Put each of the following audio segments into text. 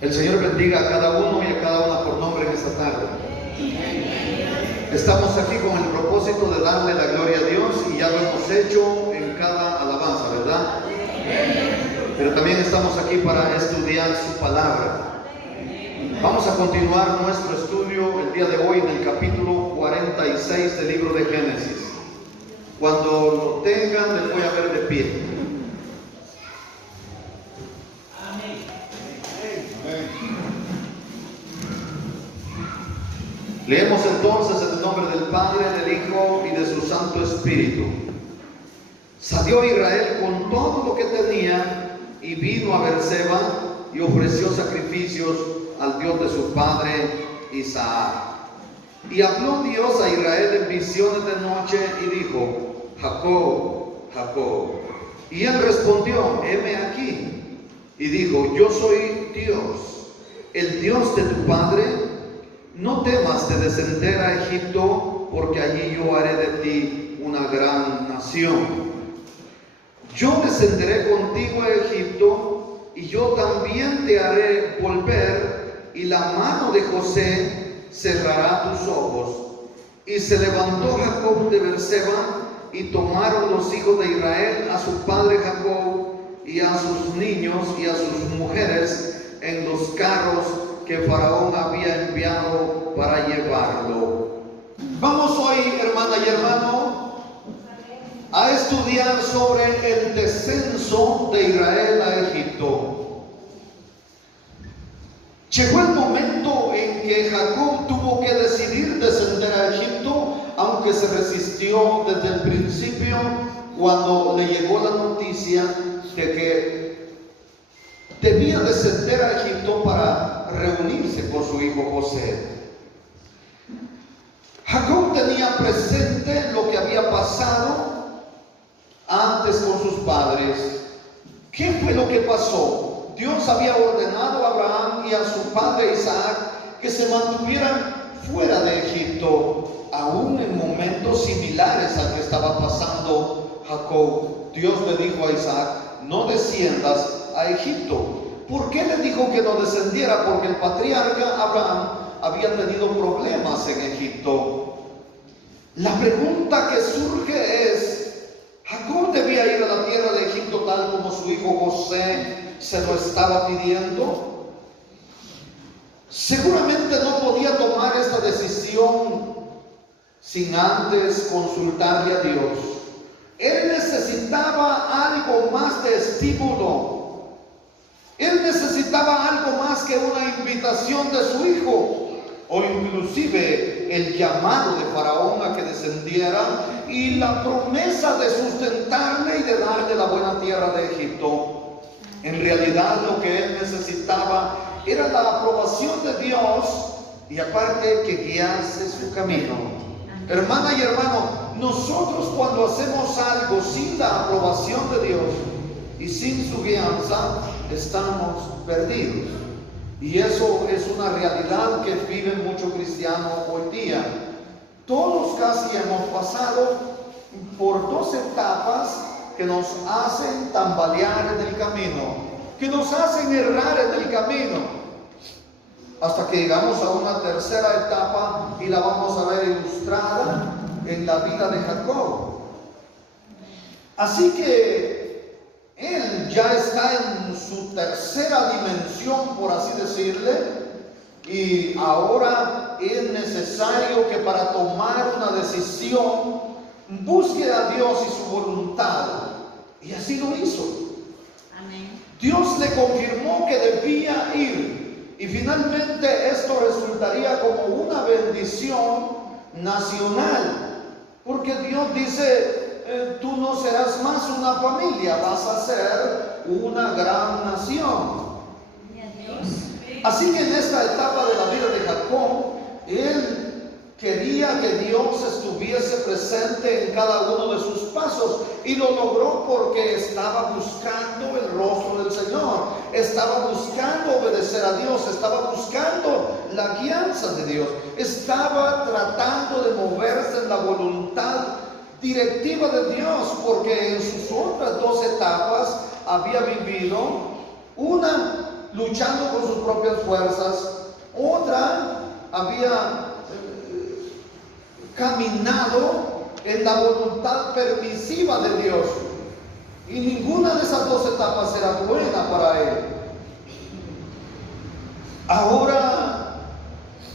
El Señor bendiga a cada uno y a cada una por nombre en esta tarde. Estamos aquí con el propósito de darle la gloria a Dios y ya lo hemos hecho en cada alabanza, ¿verdad? Pero también estamos aquí para estudiar su palabra. Vamos a continuar nuestro estudio el día de hoy en el capítulo 46 del libro de Génesis. Cuando lo tengan, les voy a ver de pie. Leemos entonces en el nombre del Padre, del Hijo y de su Santo Espíritu. Salió Israel con todo lo que tenía y vino a Beerseba y ofreció sacrificios al Dios de su padre Isaac. Y habló Dios a Israel en visiones de noche y dijo: Jacob, Jacob. Y él respondió: heme aquí. Y dijo: yo soy Dios, el Dios de tu padre. No temas de descender a Egipto, porque allí yo haré de ti una gran nación. Yo descenderé contigo a Egipto, y yo también te haré volver, y la mano de José cerrará tus ojos. Y se levantó Jacob de Beerseba, y tomaron los hijos de Israel a su padre Jacob, y a sus niños y a sus mujeres en los carros que Faraón había enviado para llevarlo. Vamos hoy, hermana y hermano, a estudiar sobre el descenso de Israel a Egipto. Llegó el momento en que Jacob tuvo que decidir descender a Egipto, aunque se resistió desde el principio cuando le llegó la noticia de que debía descender a Egipto para reunirse con su hijo José. Jacob tenía presente lo que había pasado antes con sus padres. ¿Qué fue lo que pasó? Dios había ordenado a Abraham y a su padre Isaac que se mantuvieran fuera de Egipto, aún en momentos similares al que estaba pasando Jacob. Dios le dijo a Isaac: no desciendas a Egipto. ¿Por qué le dijo que no descendiera? Porque el patriarca Abraham había tenido problemas en Egipto. La pregunta que surge es: ¿Jacob debía ir a la tierra de Egipto tal como su hijo José se lo estaba pidiendo? Seguramente no podía tomar esta decisión sin antes consultarle a Dios. Él necesitaba algo más de estímulo. Él necesitaba algo más que una invitación de su hijo, o inclusive el llamado de Faraón a que descendiera y la promesa de sustentarle y de darle la buena tierra de Egipto. En realidad lo que él necesitaba era la aprobación de Dios y aparte que guiase su camino. Hermana y hermano, nosotros cuando hacemos algo sin la aprobación de Dios y sin su guianza, estamos perdidos. Y eso es una realidad que viven muchos cristianos hoy día. Todos casi hemos pasado por dos etapas que nos hacen tambalear en el camino, que nos hacen errar en el camino, hasta que llegamos a una tercera etapa y la vamos a ver ilustrada en la vida de Jacob. Así que él ya está en su tercera dimensión, por así decirle, y ahora es necesario que para tomar una decisión busque a Dios y su voluntad. Y así lo hizo. Amén. Dios le confirmó que debía ir, y finalmente esto resultaría como una bendición nacional, porque Dios dice: tú no serás más una familia, vas a ser una gran nación. Así que en esta etapa de la vida de Jacob, él quería que Dios estuviese presente en cada uno de sus pasos, y lo logró porque estaba buscando el rostro del Señor, estaba buscando obedecer a Dios, estaba buscando la guianza de Dios, estaba tratando de moverse en la voluntad directiva de Dios, porque en sus otras dos etapas había vivido una luchando con sus propias fuerzas. Otra había caminado en la voluntad permisiva de Dios. Y ninguna de esas dos etapas era buena para él. Ahora,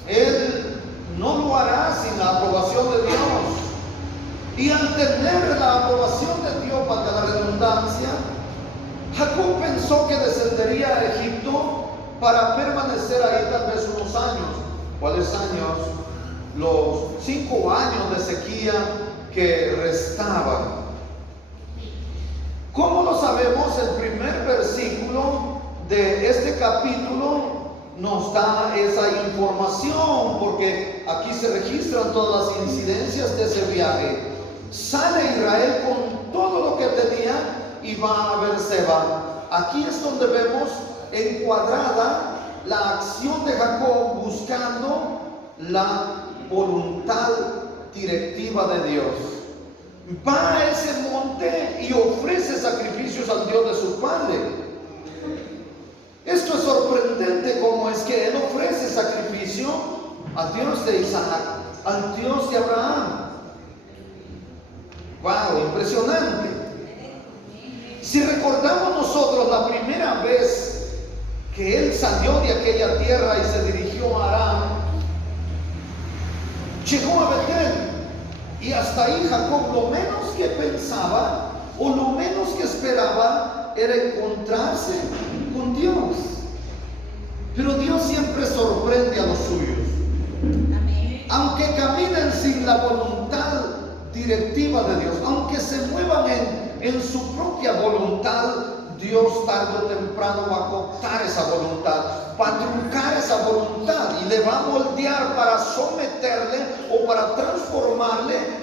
él no lo hará sin la aprobación de Dios. Y al tener la aprobación de Dios, para la redundancia, Jacob pensó que descendería a Egipto para permanecer ahí tal vez unos años. ¿Cuáles años? Los 5 años de sequía que restaban. ¿Cómo lo sabemos? El primer versículo de este capítulo nos da esa información, porque aquí se registran todas las incidencias de ese viaje. Sale Israel con todo lo que tenía y va a Beerseba. Aquí es donde vemos encuadrada la acción de Jacob buscando la voluntad directiva de Dios. Va a ese monte y ofrece sacrificios al Dios de su padre. Esto es sorprendente, como es que él ofrece sacrificio al Dios de Isaac, al Dios de Abraham. Wow, impresionante. Si recordamos nosotros la primera vez que él salió de aquella tierra y se dirigió a Aram, llegó a Betel, y hasta ahí Jacob lo menos que pensaba o lo menos que esperaba era encontrarse con Dios. Pero Dios siempre sorprende a los suyos. Aunque caminen sin la voluntad directiva de Dios, aunque se muevan en su propia voluntad, Dios tarde o temprano va a cooptar esa voluntad, va a truncar esa voluntad y le va a moldear para someterle o para transformarle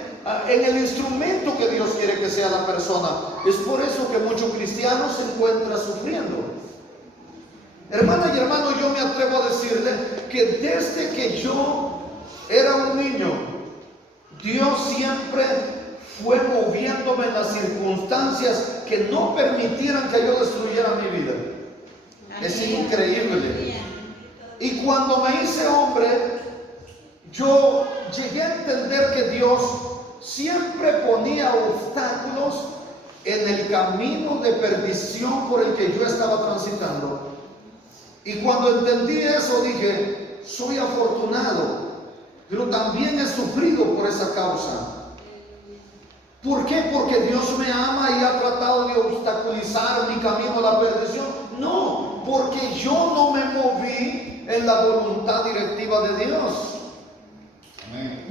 en el instrumento que Dios quiere que sea la persona. Es por eso que muchos cristianos se encuentran sufriendo. Hermana y hermano, yo me atrevo a decirle que desde que yo era un niño, Dios siempre fue moviéndome en las circunstancias que no permitieran que yo destruyera mi vida. Es increíble. Y cuando me hice hombre, yo llegué a entender que Dios siempre ponía obstáculos en el camino de perdición por el que yo estaba transitando. Y cuando entendí eso, dije, soy afortunado, pero también he sufrido por esa causa. ¿Por qué? Porque Dios me ama y ha tratado de obstaculizar mi camino a la perdición. No, porque yo no me moví en la voluntad directiva de Dios. Amén.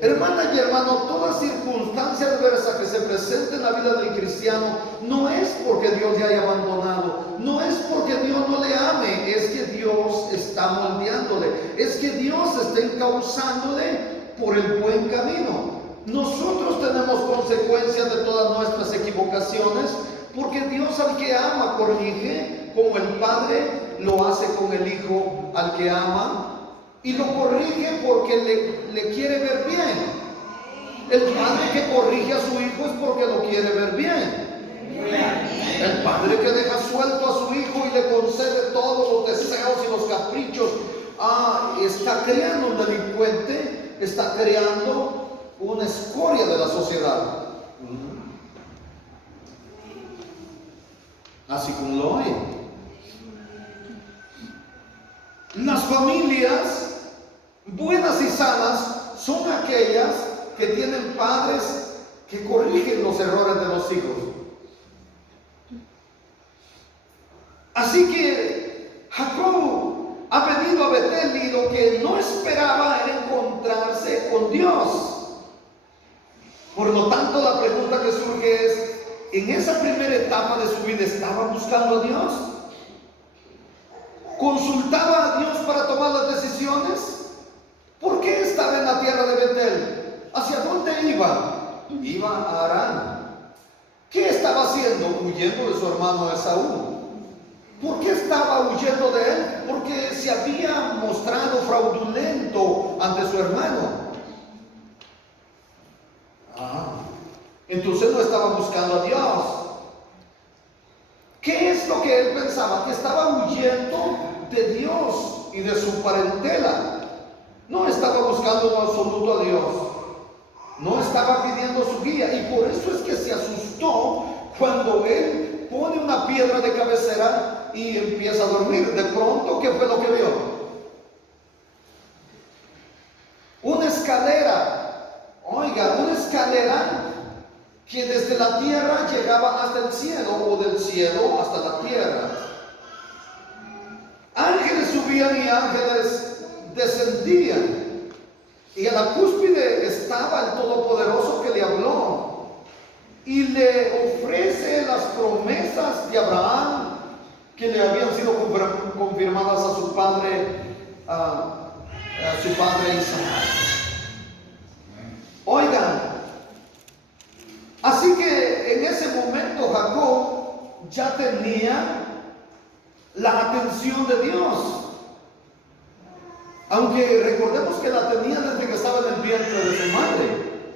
Hermana y hermano, toda circunstancia adversa que se presente en la vida del cristiano no es porque Dios le haya abandonado, no es porque Dios no le ame, es que Dios está moldeándole, es que Dios está encauzándole por el buen camino. Nosotros tenemos consecuencias de todas nuestras equivocaciones, porque Dios al que ama corrige, como el Padre lo hace con el Hijo al que ama, y lo corrige porque le quiere ver bien. El padre que corrige a su hijo es porque lo quiere ver bien. El padre que deja suelto a su hijo y le concede todos los deseos y los caprichos, está creando un delincuente, está creando una escoria de la sociedad. Así como lo hay. Las familias buenas y sanas son aquellas que tienen padres que corrigen los errores de los hijos. Así que Jacob ha venido a Betel y lo que no esperaba era encontrarse con Dios. Por lo tanto, la pregunta que surge es, ¿en esa primera etapa de su vida estaba buscando a Dios? ¿Consultaba a Dios para tomar las decisiones? ¿Por qué estaba en la tierra de Betel? ¿Hacia dónde iba? Iba a Harán. ¿Qué estaba haciendo? Huyendo de su hermano Esaú. ¿Por qué estaba huyendo de él? Porque se había mostrado fraudulento ante su hermano. Entonces no estaba buscando a Dios. ¿Qué es lo que él pensaba? Que estaba huyendo de Dios y de su parentela. No estaba buscando en absoluto a Dios. No estaba pidiendo su guía. Y por eso es que se asustó cuando él pone una piedra de cabecera y empieza a dormir. De pronto, ¿qué fue lo que vio? Una escalera. Oiga, una escalera que desde la tierra llegaba hasta el cielo, o del cielo hasta la tierra. Ángeles subían y ángeles descendían, y a la cúspide estaba el Todopoderoso que le habló y le ofrece las promesas de Abraham que le habían sido confirmadas a su padre Isaac. Oigan, así que en ese momento Jacob ya tenía la atención de Dios, aunque recordemos que la tenía desde que estaba en el vientre de su madre.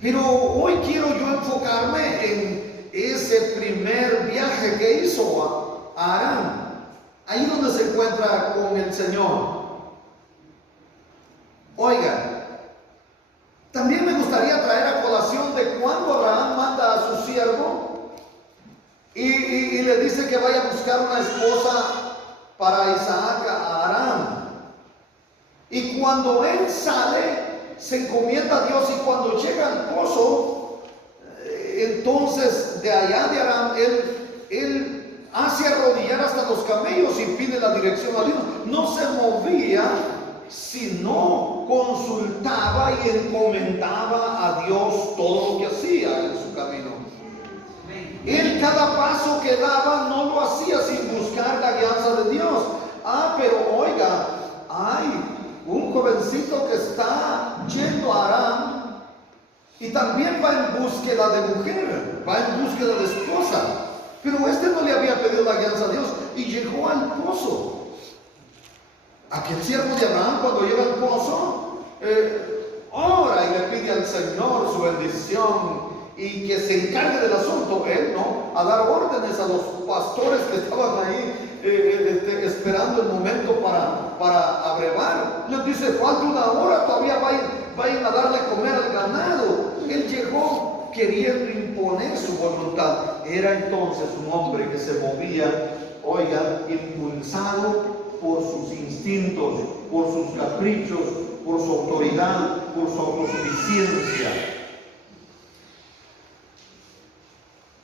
Pero hoy quiero yo enfocarme en ese primer viaje que hizo a Harán, ahí donde se encuentra con el Señor. Oiga, también me gustaría traer a colación de cuando Abraham manda a su siervo y le dice que vaya a buscar una esposa para Isaac a Harán. Y cuando él sale, se encomienda a Dios, y cuando llega al pozo, entonces de allá de Harán, él hace arrodillar hasta los camellos y pide la dirección a Dios. No se movía, sino consultaba y encomendaba a Dios todo lo que hacía en su camino. Él cada paso que daba no lo hacía sin buscar la guianza de Dios. Pero oiga, hay un jovencito que está yendo a Harán y también va en búsqueda de mujer, va en búsqueda de esposa, pero este no le había pedido la guianza a Dios y llegó al pozo. Aquel siervo de Abraham, cuando llega al pozo, ora y le pide al Señor su bendición y que se encargue del asunto. Él no, a dar órdenes a los pastores que estaban ahí esperando el momento para abrevar. Les dice: falta una hora, todavía vayan a darle a comer al ganado. Él llegó queriendo imponer su voluntad. Era entonces un hombre que se movía, oiga, impulsado por sus instintos, por sus caprichos, por su autoridad, por su autosuficiencia.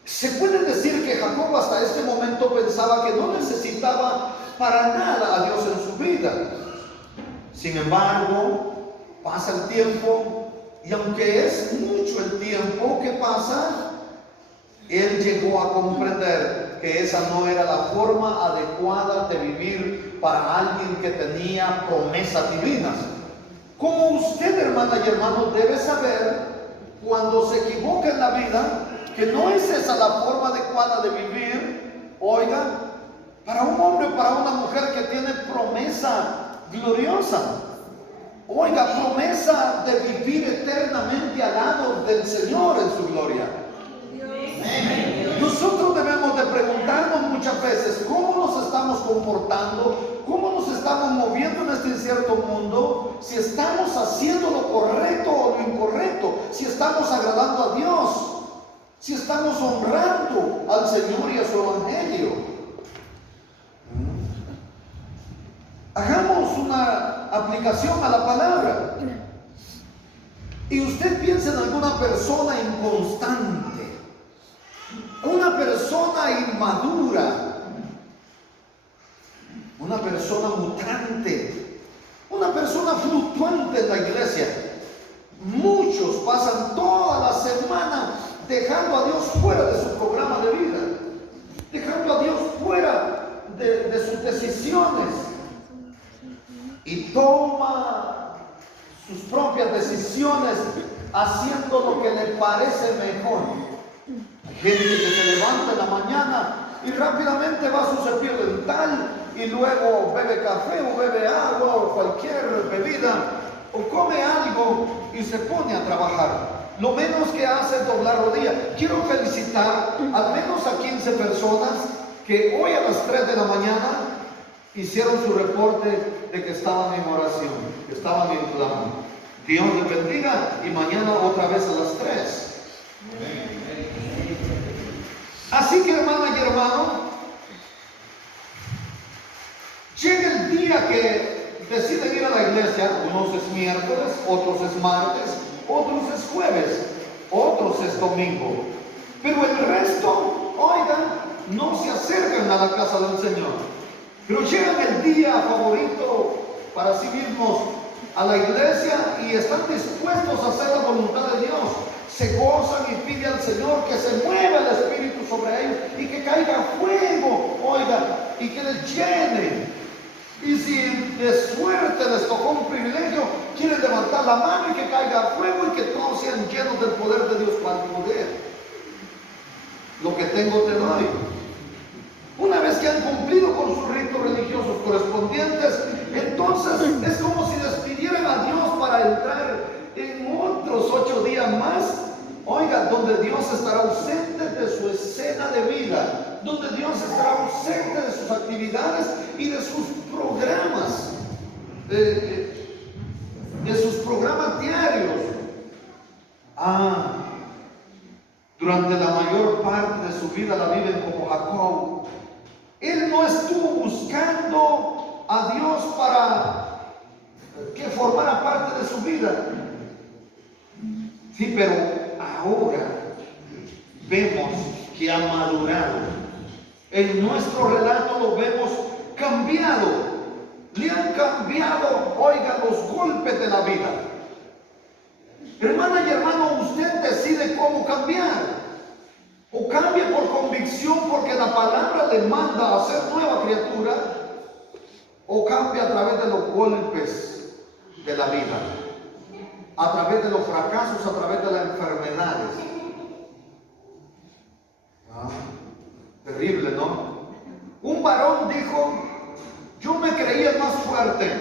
Se puede decir que Jacob hasta este momento pensaba que no necesitaba para nada a Dios en su vida. Sin embargo, pasa el tiempo, y aunque es mucho el tiempo que pasa, él llegó a comprender que esa no era la forma adecuada de vivir para alguien que tenía promesas divinas. Como usted, hermana y hermano, debe saber cuando se equivoca en la vida, que no es esa la forma adecuada de vivir, oiga, para un hombre o para una mujer que tiene promesa gloriosa. Oiga, promesa de vivir eternamente al lado del Señor en su gloria. Nosotros debemos de preguntarnos muchas veces cómo nos estamos comportando, cómo nos estamos moviendo en este incierto mundo, si estamos haciendo lo correcto o lo incorrecto, si estamos agradando a Dios, si estamos honrando al Señor y a su Evangelio. Hagamos una aplicación a la palabra. Y usted piensa en alguna persona inconstante, una persona inmadura, una persona mutante, una persona fluctuante en la iglesia. Muchos pasan toda la semana dejando a Dios fuera de su programa de vida, dejando a Dios fuera de sus decisiones, y toma sus propias decisiones haciendo lo que le parece mejor. Hay gente que se levanta en la mañana y rápidamente va a su cepillo dental y luego bebe café o bebe agua o cualquier bebida o come algo y se pone a trabajar. lo menos que hace es doblar rodilla. Quiero felicitar al menos a 15 personas que hoy a las 3 de la mañana hicieron su reporte de que estaban en oración, que estaban en clama. Dios les bendiga y mañana otra vez a las 3. Así que, hermana y hermano, llega el día que deciden ir a la iglesia. Unos es miércoles, otros es martes, otros es jueves, otros es domingo. Pero el resto, oigan, no se acercan a la casa del Señor. Pero llegan el día favorito para sí mismos a la iglesia y están dispuestos a hacer la voluntad de Dios. Se gozan y piden al Señor que se mueva el Espíritu sobre ellos y que caiga fuego, oigan, y que les llene. Y si de suerte les tocó un privilegio, quieren levantar la mano y que caiga fuego y que todos sean llenos del poder de Dios para poder. Lo que tengo te doy. Una vez que han cumplido con sus ritos religiosos correspondientes, entonces es como si les pidieran a Dios para entrar en otros 8 días más, oiga, donde Dios estará ausente de su escena de vida, donde Dios estará ausente de sus actividades y de sus programas, de sus programas diarios. Durante la mayor parte de su vida la viven como Jacob. Él no estuvo buscando a Dios para que formara parte de su vida. Sí, pero ahora vemos que ha madurado. En nuestro relato lo vemos cambiado. Le han cambiado, oiga, los golpes de la vida. Hermana y hermano, usted decide cómo cambiar. O cambia por convicción porque la palabra le manda a ser nueva criatura, o cambia a través de los golpes de la vida, a través de los fracasos, a través de las enfermedades. Terrible, ¿no? Un varón dijo: yo me creía el más fuerte,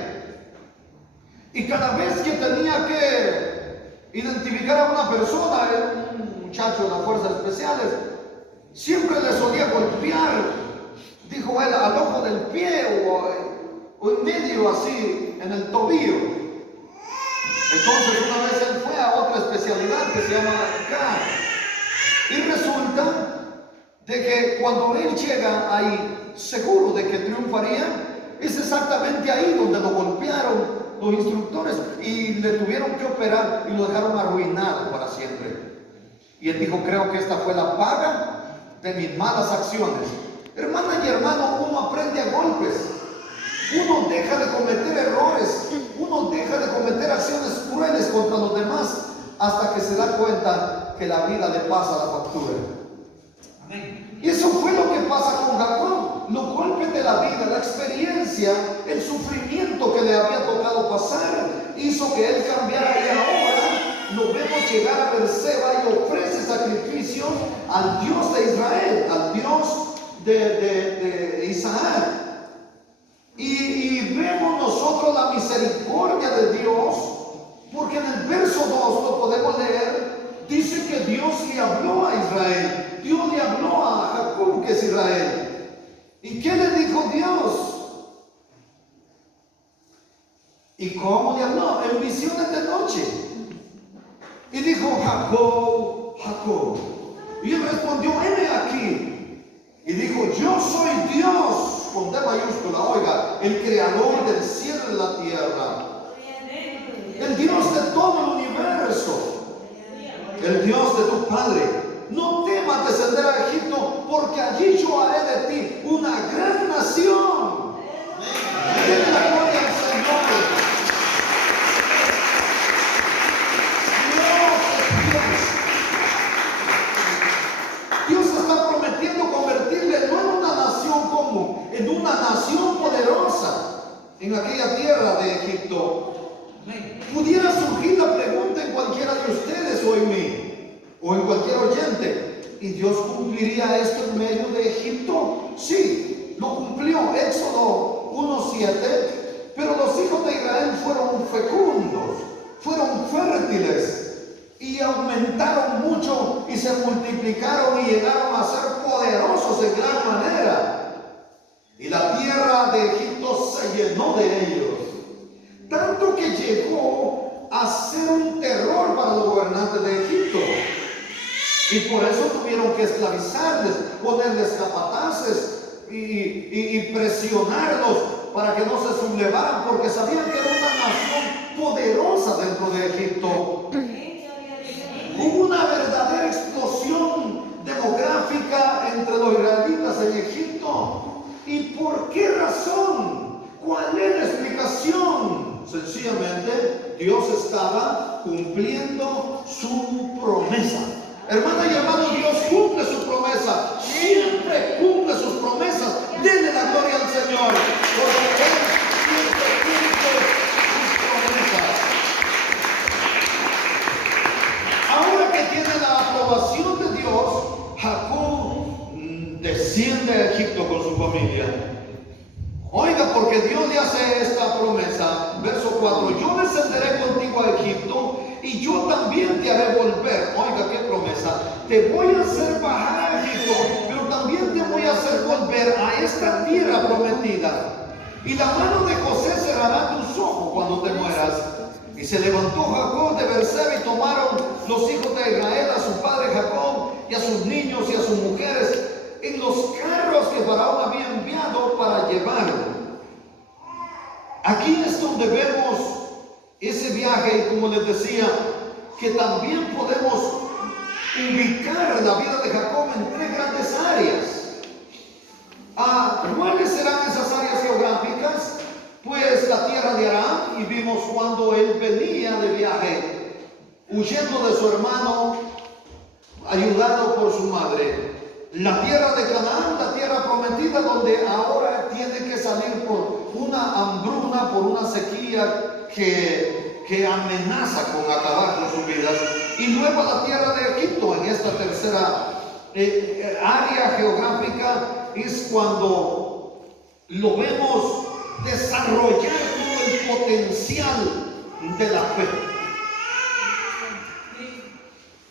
y cada vez que tenía que identificar a una persona, un muchacho de las fuerzas especiales, siempre le solía golpear, dijo él, al ojo del pie o en medio, así, en el tobillo. Entonces una vez él fue a otra especialidad que se llama CAR, y resulta de que cuando él llega ahí, seguro de que triunfaría, es exactamente ahí donde lo golpearon los instructores y le tuvieron que operar y lo dejaron arruinado para siempre. Y él dijo: creo que esta fue la paga de mis malas acciones. Hermana y hermano, uno aprende a golpes, uno deja de cometer errores, uno deja de cometer acciones crueles contra los demás hasta que se da cuenta que la vida le pasa la factura. Amén. Y eso fue lo que pasa con Jacob. Los golpes de la vida, la experiencia, el sufrimiento que le había tocado pasar, hizo que él cambiara, y ahora lo vemos llegar a Berseba y ofrece sacrificio al Dios de Israel, al Dios de Isaac. Y vemos nosotros la misericordia de Dios, porque en el verso 2 lo podemos leer. Dice que Dios le habló a Israel, Dios le habló a Jacob, que es Israel. ¿Y qué le dijo Dios? ¿Y cómo le habló? En visiones de noche. Y dijo: Jacob, Jacob. Y él respondió: heme aquí. Y dijo: yo soy Dios, con D mayúscula, oiga, el creador del cielo y de la tierra, el Dios de todo el universo, el Dios de tu padre. No temas descender a Egipto, porque allí yo haré de ti una gran nación. Denle la gloria al Señor. Dios está prometiendo convertirle no en una nación común, en una nación poderosa en aquella tierra de Egipto. Pudiera surgir la pregunta en cualquiera de ustedes o en mí, o en cualquier oyente: ¿y Dios cumpliría esto en medio de Egipto? Sí, lo cumplió. Éxodo 1:7. Pero los hijos de Israel fueron fecundos, fueron fértiles, y aumentaron mucho y se multiplicaron y llegaron a ser poderosos en gran manera. Y la tierra de Egipto se llenó de ellos, tanto que llegó a ser un terror para los gobernantes de Egipto. Y por eso tuvieron que esclavizarles, ponerles capataces y presionarlos para que no se sublevaran, porque sabían que era una nación poderosa dentro de Egipto. Hubo una verdadera explosión demográfica entre los israelitas en Egipto. ¿Y por qué razón? ¿Cuál es la explicación? Sencillamente, Dios estaba cumpliendo su promesa. Hermana y hermano, Dios cumple su promesa. Siempre cumple sus promesas. Denle la gloria al Señor, porque Él siempre cumple sus promesas. Ahora que tiene la aprobación de Dios, Jacob desciende a Egipto con su familia. Oiga, porque Dios le hace esta promesa. Verso 4: yo descenderé contigo a Egipto y yo también te haré volver. Oiga, qué promesa. Te voy a hacer bajar a Egipto, pero también te voy a hacer volver a esta tierra prometida. Y la mano de José cerrará tus ojos cuando te mueras. Y se levantó Jacob de Berseba y tomaron los hijos de Israel a su padre Jacob y a sus niños y a sus mujeres en los carros que Faraón había enviado para llevarlo. Aquí es donde vemos ese viaje, y como les decía, que también podemos ubicar la vida de Jacob en tres grandes áreas. ¿Cuáles serán esas áreas geográficas? Pues la tierra de Aram, y vimos cuando él venía de viaje, huyendo de su hermano, ayudado por su madre. La tierra de Canaán, la tierra prometida, donde ahora tiene que salir por una hambruna, por una sequía que amenaza con acabar con sus vidas. Y luego la tierra de Egipto, en esta tercera área geográfica, es cuando lo vemos desarrollar todo el potencial de la fe.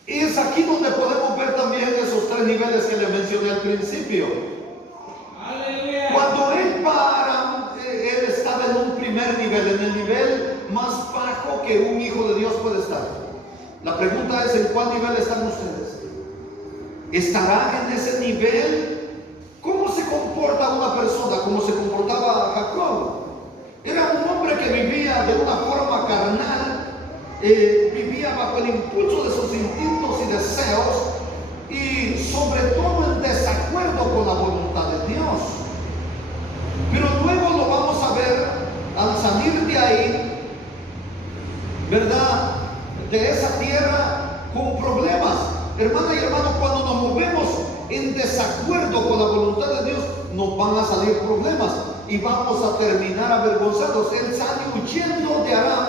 Es aquí donde podemos ver también esos tres niveles que le mencioné al principio. ¡Aleluya! Cuando él para, él estaba en un primer nivel, en el nivel más bajo que un hijo de Dios puede estar. La pregunta es: ¿en cuál nivel están ustedes? ¿Estarán en ese nivel? ¿Cómo se comporta una persona? ¿Cómo se comportaba Jacob? Era un hombre que vivía de una forma carnal, vivía bajo el impulso de sus instintos y deseos, y sobre todo en desacuerdo con la voluntad de Dios. Pero luego lo vamos a ver al salir de ahí, ¿verdad?, de esa tierra, con problemas. Hermana y hermano, cuando nos movemos en desacuerdo con la voluntad de Dios, nos van a salir problemas y vamos a terminar avergonzados. Él sale huyendo de Aram.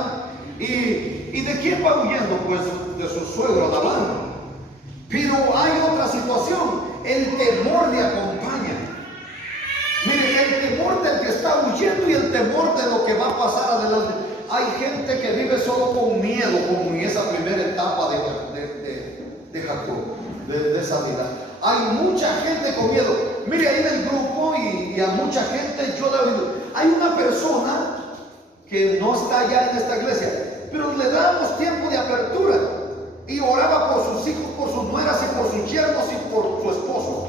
¿Y de quién va huyendo? Pues de su suegro Labán. Pero hay otra situación: el temor le acompaña. Mire, el temor del que está huyendo y el temor de lo que va a pasar adelante. Hay gente que vive solo con miedo, como en esa primera etapa de Jacob, de esa vida. Hay mucha gente con miedo. Mire, ahí en el grupo y a mucha gente yo le he oído. Hay una persona que no está ya en esta iglesia, pero le damos tiempo de apertura y oraba por sus hijos, por sus nueras y por sus yernos y por su esposo.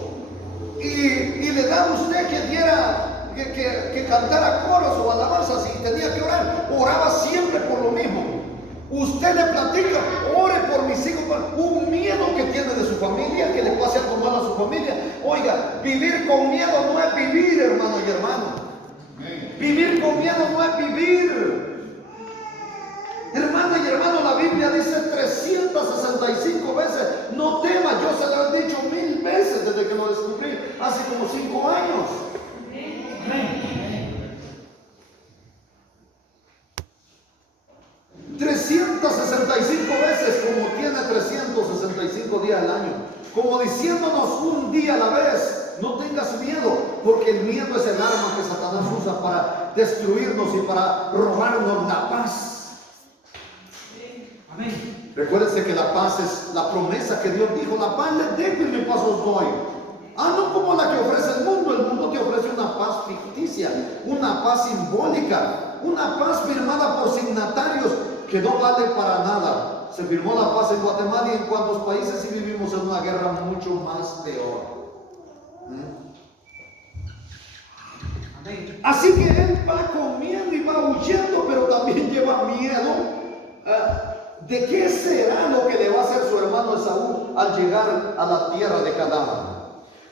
Y le da a usted que diera, que cantara coros o alabanzas, y tenía que orar. Oraba siempre por lo mismo. Usted le platica: ore por mis hijos. Un miedo que tiene de su familia, que le pase algo malo a su familia. Oiga, vivir con miedo no es vivir, hermano y hermano. Vivir con miedo no es vivir. Hermana y hermano, la Biblia dice 365 veces: no temas. Yo se lo he dicho 1000 veces desde que lo descubrí hace como 5 años. Amén. 365 veces, como tiene 365 días al año, como diciéndonos un día a la vez: no tengas miedo, porque el miedo es el arma que Satanás usa para destruirnos y para robarnos la paz. Amén. Recuérdense que la paz es la promesa que Dios dijo: la paz les dejo y mi paz os doy. No como la que ofrece el mundo te ofrece una paz ficticia, una paz simbólica, una paz firmada por signatarios que no vale para nada. Se firmó la paz en Guatemala y en cuantos países, y vivimos en una guerra mucho más peor. Así que él va con miedo y va huyendo, pero también lleva miedo de qué será lo que le va a hacer su hermano Esaú al llegar a la tierra de Canaán.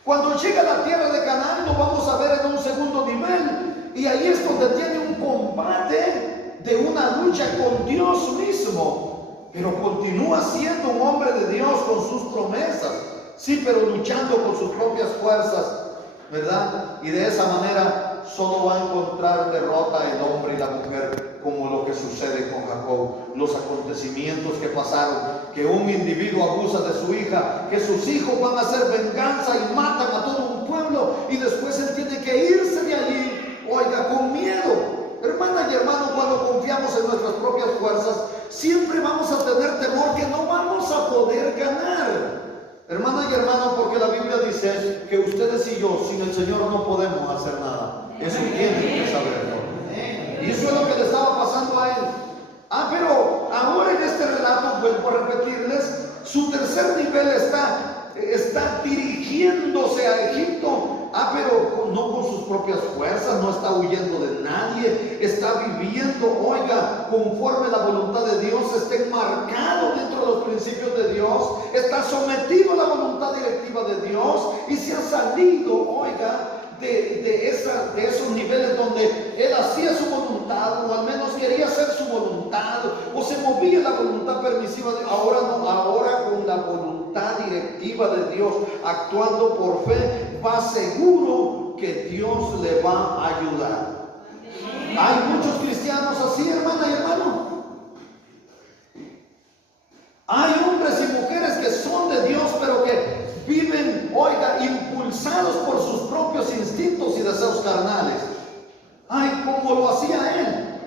Cuando llega a la tierra de Canaán, lo vamos a ver en un segundo nivel, y ahí es donde tiene un combate de una lucha con Dios mismo, pero continúa siendo un hombre de Dios con sus promesas, sí, pero luchando con sus propias fuerzas, ¿verdad? Y de esa manera solo va a encontrar derrota el hombre y la mujer, como lo que sucede con Jacob. Los acontecimientos que pasaron, que un individuo abusa de su hija, que sus hijos van a hacer venganza y matan a todo un pueblo, y después él tiene que irse de allí, oiga, con miedo. Hermana y hermano, cuando confiamos en nuestras propias fuerzas, siempre vamos a tener temor que no vamos a poder ganar. Hermana y hermano, porque la Biblia dice que ustedes y yo sin el Señor no podemos hacer nada. Eso tienen que saberlo. Y eso es lo que le estaba pasando a él. Pero ahora en este relato, vuelvo a repetirles, su tercer nivel está dirigiéndose a Egipto. Pero no con sus propias fuerzas, no está huyendo de nadie, está viviendo, oiga, conforme la voluntad de Dios, está enmarcado dentro de los principios de Dios, está sometido a la voluntad directiva de Dios, y se ha salido, oiga, de esos niveles donde él hacía su voluntad, o al menos quería hacer su voluntad, o se movía la voluntad permisiva de ahora no, ahora con la voluntad directiva de Dios, actuando por fe, va seguro que Dios le va a ayudar. Hay muchos cristianos así, hermana y hermano. Hay hombres y mujeres que son de Dios, pero que viven, oiga, impulsados por sus propios instintos y deseos carnales. Como lo hacía él,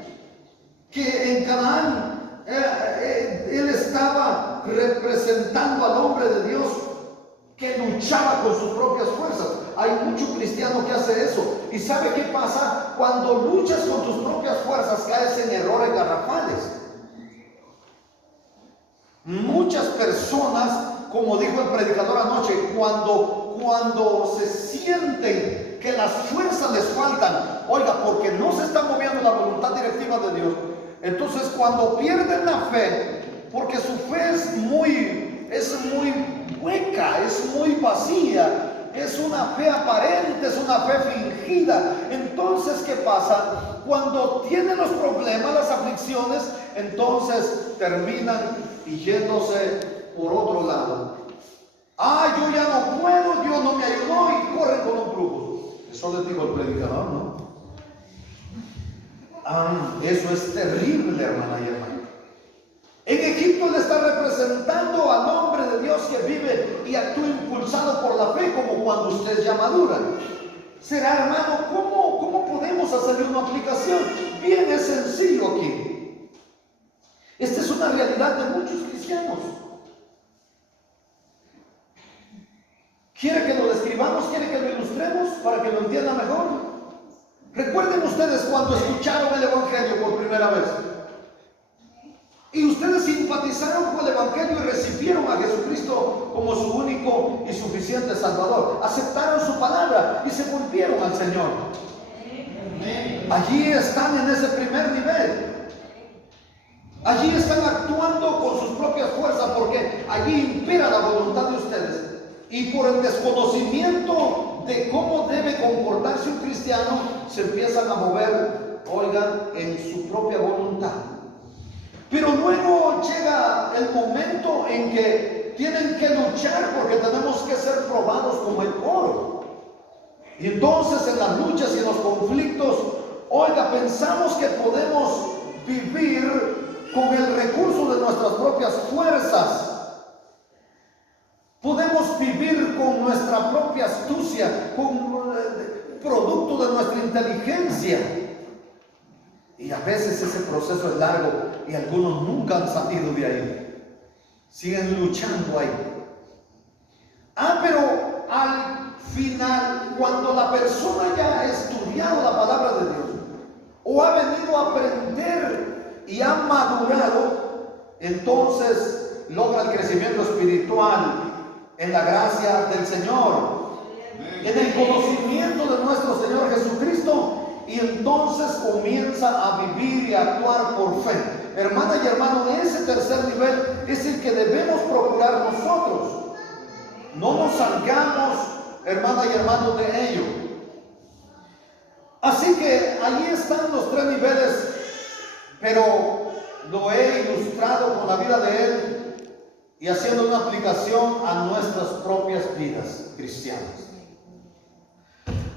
que en Canaán él estaba representando al hombre de Dios que luchaba con sus propias fuerzas. Hay mucho cristiano que hace eso. ¿Y sabe qué pasa? Cuando luchas con tus propias fuerzas, caes en errores garrafales. Muchas personas, como dijo el predicador anoche, cuando se sienten que las fuerzas les faltan, oiga, porque no se está moviendo la voluntad directiva de Dios, entonces cuando pierden la fe, porque su fe es muy hueca, es muy vacía, es una fe aparente, es una fe fingida. Entonces, ¿qué pasa? Cuando tienen los problemas, las aflicciones, entonces terminan yéndose por otro lado. Yo ya no puedo, Dios no me ayudó, y corren con un brujo. Eso les dijo el predicador, ¿no? Eso es terrible, hermana y hermano. En Egipto le está representando al hombre de Dios que vive y actúa impulsado por la fe, como cuando usted ya madura. Será, hermano, ¿cómo podemos hacerle una aplicación? Bien, es sencillo aquí. Esta es una realidad de muchos cristianos. ¿Quiere que lo describamos? ¿Quiere que lo ilustremos para que lo entienda mejor? Recuerden ustedes cuando escucharon el Evangelio por primera vez. Y ustedes simpatizaron con el Evangelio y recibieron a Jesucristo como su único y suficiente Salvador. Aceptaron su palabra y se volvieron al Señor. Allí están en ese primer nivel. Allí están actuando con sus propias fuerzas, porque allí impera la voluntad de ustedes. Y por el desconocimiento de cómo debe comportarse un cristiano, se empiezan a mover, oigan, en su propia voluntad. Pero luego llega el momento en que tienen que luchar, porque tenemos que ser probados como el oro. Y entonces en las luchas y en los conflictos, oiga, pensamos que podemos vivir con el recurso de nuestras propias fuerzas. Podemos vivir con nuestra propia astucia, con producto de nuestra inteligencia. Y a veces ese proceso es largo y algunos nunca han salido de ahí. siguen luchando ahí. Pero al final, cuando la persona ya ha estudiado la palabra de Dios o ha venido a aprender y ha madurado, entonces logra el crecimiento espiritual en la gracia del Señor, en el conocimiento de nuestro Señor Jesucristo, y entonces comienza a vivir y a actuar por fe. Hermana y hermano, ese tercer nivel es el que debemos procurar nosotros. No nos salgamos, hermana y hermano, de ello. Así que allí están los tres niveles, pero lo he ilustrado con la vida de él y haciendo una aplicación a nuestras propias vidas cristianas.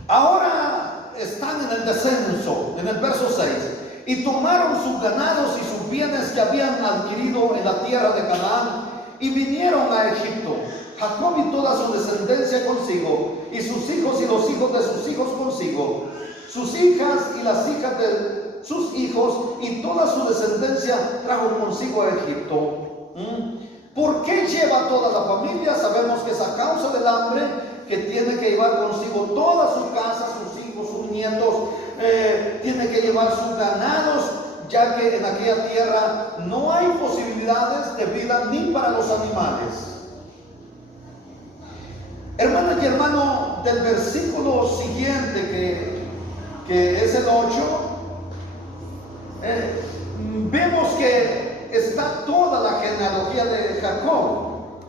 Ahora están en el descenso, en el verso 6. Y tomaron sus ganados y sus bienes que habían adquirido en la tierra de Canaán y vinieron a Egipto, Jacob y toda su descendencia consigo, y sus hijos y los hijos de sus hijos consigo, sus hijas y las hijas de sus hijos, y toda su descendencia trajo consigo a Egipto. ¿Por qué lleva toda la familia? Sabemos que es a causa del hambre, que tiene que llevar consigo toda su casa, sus hijos, sus nietos, tiene que llevar sus ganados, ya que en aquella tierra no hay posibilidades de vida ni para los animales. Hermanas y hermanos, del versículo siguiente, que es el 8, vemos que está toda la genealogía de Jacob.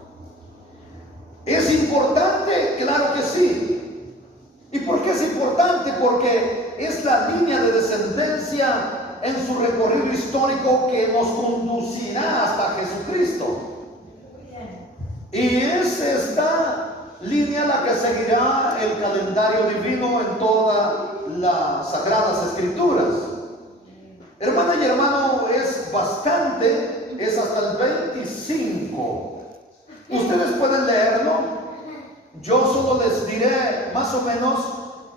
¿Es importante? Claro que sí. ¿Y por qué es importante? Porque es la línea de descendencia en su recorrido histórico que nos conducirá hasta Jesucristo. Y es esta línea la que seguirá el calendario divino en todas las sagradas escrituras. Hermana y hermano, es bastante, es hasta el 25. Ustedes pueden leerlo. Yo solo les diré más o menos,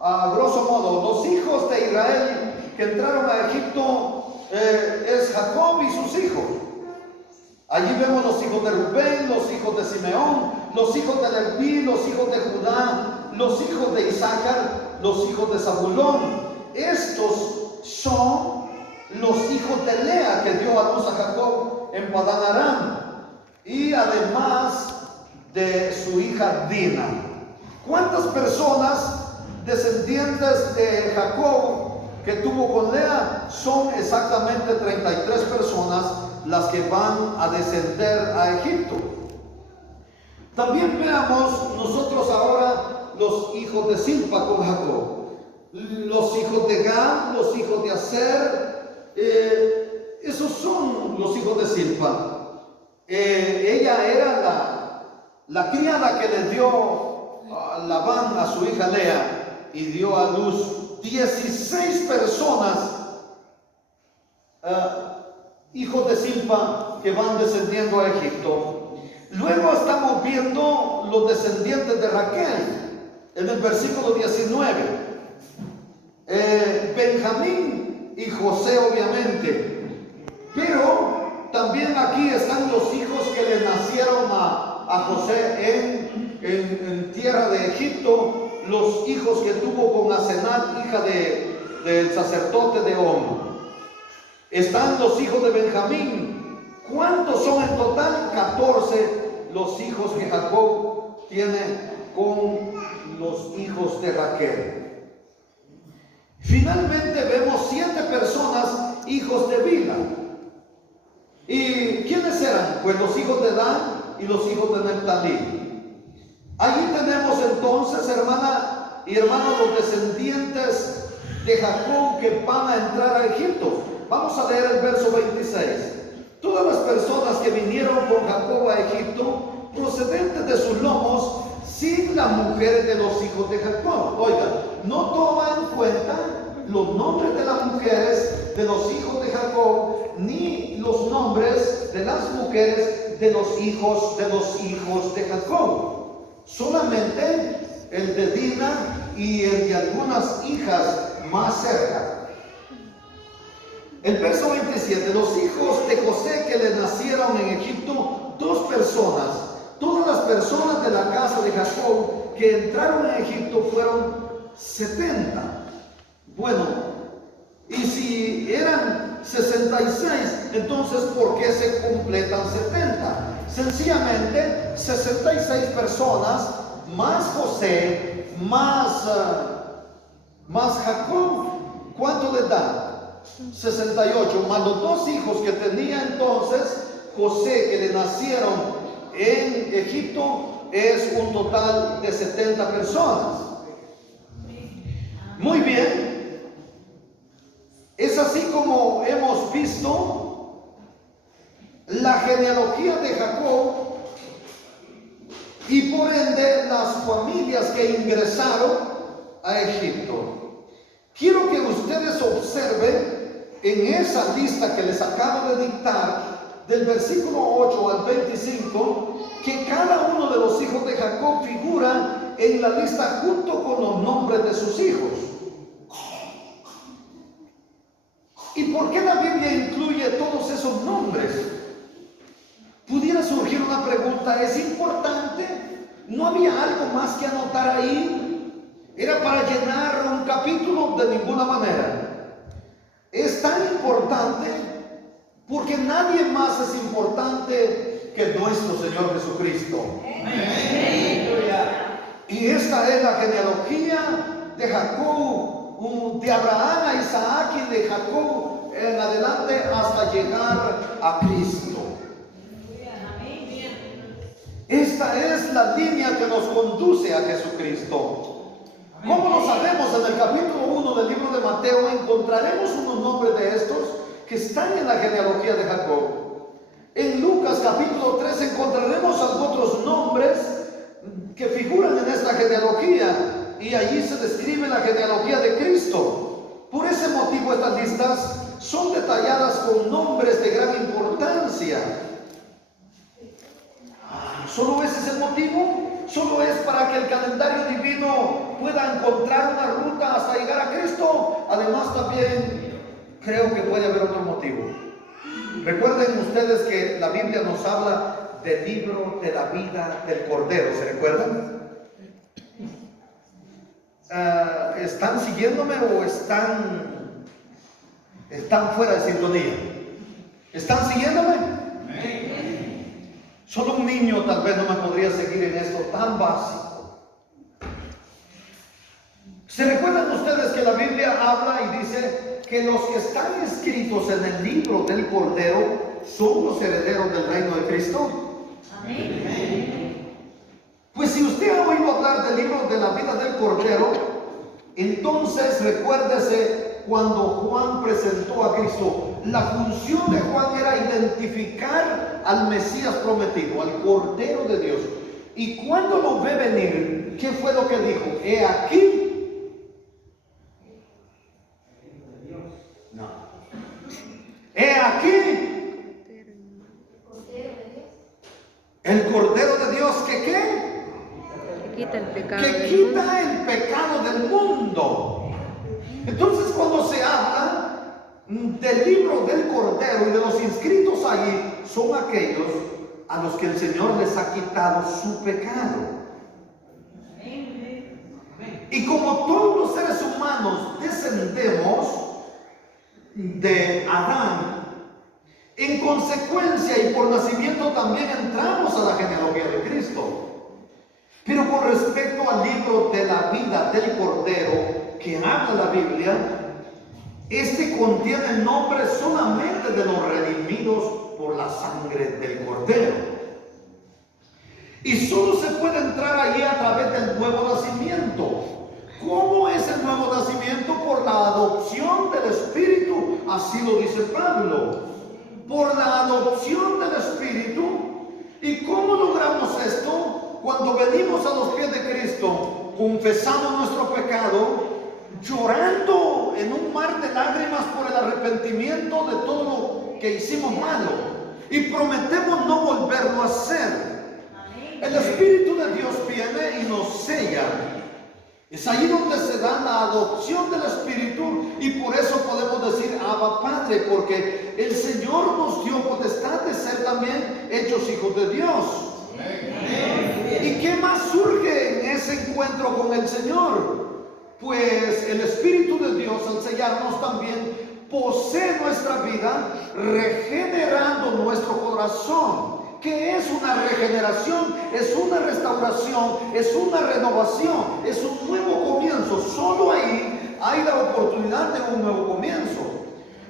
a grosso modo, los hijos de Israel que entraron a Egipto es Jacob y sus hijos. Allí vemos los hijos de Rubén, los hijos de Simeón, los hijos de Leví, los hijos de Judá, los hijos de Isaacar, los hijos de Zabulón. Estos son los hijos de Lea que dio a luz a Jacob en Padán Aram, y además de su hija Dina. ¿Cuántas personas descendientes de Jacob que tuvo con Lea? Son exactamente 33 personas las que van a descender a Egipto. También veamos nosotros ahora los hijos de Silpa con Jacob, los hijos de Gad, los hijos de Aser. Esos son los hijos de Silpa. Ella era la criada que le dio Labán a su hija Lea, y dio a luz 16 personas, hijos de Silpa, que van descendiendo a Egipto. Luego estamos viendo los descendientes de Raquel en el versículo 19. Benjamín y José, obviamente, pero también aquí están los hijos que le nacieron a José en tierra de Egipto, los hijos que tuvo con Asenat, hija del sacerdote de On. Están los hijos de Benjamín. ¿Cuántos son en total? 14 los hijos que Jacob tiene con los hijos de Raquel. Finalmente vemos 7 personas, hijos de Bilha. ¿Y quiénes eran? Pues los hijos de Dan y los hijos de Neftalí. Allí tenemos entonces, hermana y hermano, los descendientes de Jacob que van a entrar a Egipto. Vamos a leer el verso 26. Todas las personas que vinieron con Jacob a Egipto, procedentes de sus lomos, sin las mujeres de los hijos de Jacob. Oiga, no toma en cuenta los nombres de las mujeres de los hijos de Jacob, ni los nombres de las mujeres de los hijos de Jacob. Solamente el de Dina y el de algunas hijas más cerca. El verso 27, los hijos de José que le nacieron en Egipto, dos personas. Todas las personas de la casa de Jacob que entraron en Egipto fueron 70. Bueno, y si eran 66, entonces ¿por qué se completan 70? Sencillamente 66 personas más José más Jacob. ¿Cuánto les da? 68, más los dos hijos que tenía entonces José, que le nacieron en Egipto, es un total de 70 personas. Muy bien. Es así como hemos visto la genealogía de Jacob y por ende las familias que ingresaron a Egipto. Quiero que ustedes observen en esa lista que les acabo de dictar, del versículo 8 al 25, que cada uno de los hijos de Jacob figura en la lista junto con los nombres de sus hijos. ¿Y por qué la Biblia incluye todos esos nombres? Pudiera surgir una pregunta, ¿es importante? ¿No había algo más que anotar ahí? ¿Era para llenar un capítulo? De ninguna manera. Es tan importante porque nadie más es importante que nuestro Señor Jesucristo. Amén. Y esta es la genealogía de Jacob, de Abraham a Isaac y de Jacob en adelante hasta llegar a Cristo. Esta es la línea que nos conduce a Jesucristo. ¿Cómo lo sabemos? En el capítulo 1 del libro de Mateo encontraremos unos nombres de estos que están en la genealogía de Jacob. En Lucas capítulo 3 encontraremos otros nombres que figuran en esta genealogía y allí se describe la genealogía de Cristo. Por ese motivo estas listas son detalladas con nombres de gran importancia. ¿Solo ese es el motivo? ¿Solo es para que el calendario divino pueda encontrar una ruta hasta llegar a Cristo? Además también creo que puede haber otro motivo. Recuerden ustedes que la Biblia nos habla del libro de la vida del Cordero, ¿se recuerdan? ¿Están siguiéndome o están fuera de sintonía? ¿Están siguiéndome? Solo un niño tal vez no me podría seguir en esto tan básico. ¿Se recuerdan ustedes que la Biblia habla y dice que los que están escritos en el libro del Cordero son los herederos del reino de Cristo? Amén. Pues si usted ha oído hablar del libro de la vida del Cordero, entonces recuérdese cuando Juan presentó a Cristo. La función de Juan era identificar al Mesías prometido, al Cordero de Dios. Y cuando lo ve venir, ¿qué fue lo que dijo? He aquí. No. He aquí. El Cordero de Dios que ¿qué? Que quita el pecado del mundo. Entonces cuando se habla del libro del Cordero y de los inscritos allí, son aquellos a los que el Señor les ha quitado su pecado. Y como todos los seres humanos descendemos de Adán, en consecuencia y por nacimiento también entramos a la genealogía de Cristo. Pero con respecto al libro de la vida del Cordero que habla la Biblia, este contiene nombres solamente de los redimidos por la sangre del Cordero. Y solo se puede entrar allí a través del nuevo nacimiento. ¿Cómo es el nuevo nacimiento? Por la adopción del Espíritu, así lo dice Pablo. Por la adopción del Espíritu. ¿Y cómo logramos esto? Cuando venimos a los pies de Cristo, confesamos nuestro pecado, llorando en un mar de lágrimas por el arrepentimiento de todo lo que hicimos malo, y prometemos no volverlo a hacer. El Espíritu de Dios viene y nos sella. Es ahí donde se da la adopción del Espíritu, y por eso podemos decir: Abba Padre, porque el Señor nos dio potestad de ser también hechos hijos de Dios. ¿Y qué más surge en ese encuentro con el Señor? Pues el Espíritu de Dios, al sellarnos también, posee nuestra vida, regenerando nuestro corazón. ¿Qué es una regeneración? Es una restauración, es una renovación, es un nuevo comienzo. Solo ahí hay la oportunidad de un nuevo comienzo.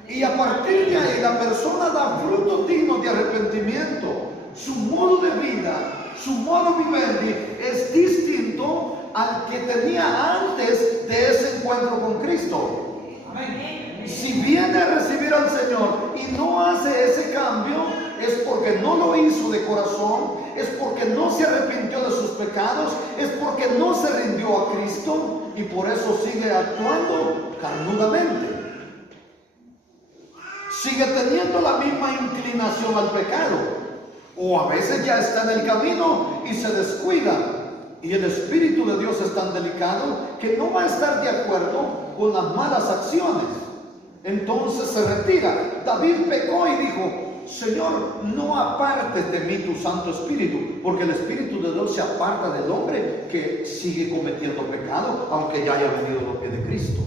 Y a partir de ahí la persona da frutos dignos de arrepentimiento. Su modo de vida, su modo vivendi es distinto al que tenía antes de ese encuentro con Cristo. Si viene a recibir al Señor y no hace ese cambio, es porque no lo hizo de corazón, es porque no se arrepintió de sus pecados, es porque no se rindió a Cristo y por eso sigue actuando carnudamente. Sigue teniendo la misma inclinación al pecado, o a veces ya está en el camino y se descuida. Y el Espíritu de Dios es tan delicado que no va a estar de acuerdo con las malas acciones. Entonces se retira. David pecó y dijo: Señor, no apartes de mí tu Santo Espíritu, porque el Espíritu de Dios se aparta del hombre que sigue cometiendo pecado, aunque ya haya venido los pies de Cristo.